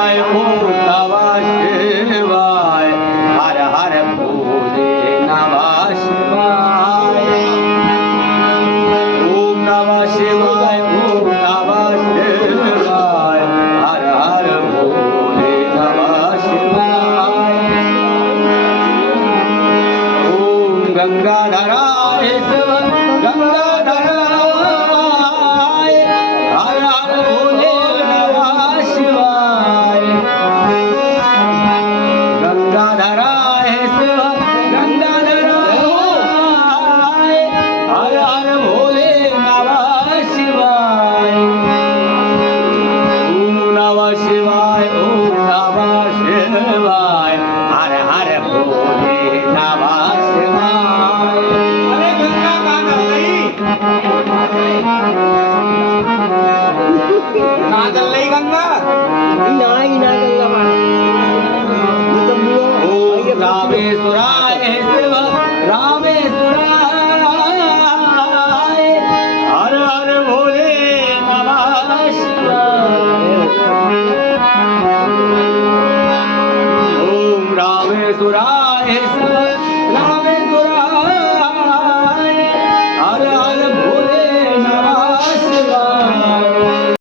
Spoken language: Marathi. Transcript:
शिवाय ओम नमः शिवाय हर हर भोले नमः शिवाय ओम नमः शिवाय ओम नमः शिवाय हर हर भोले नमः शिवाय ओम गंगाधराय शिव गंगाधराय हर हर भोले नमः शिवाय गंगाधराय शिव गंगाधराय हर हर भोले नमः शिवाय ओम नमः शिवाय ओम नमः शिवाय हर हर भोले नमः शिवाय अरे गंगा नागल्लई गंगा ओम रामेश्वराय शिव रामेश्वराय हर हर भोले नमः शिवाय ओम रामेश्वराय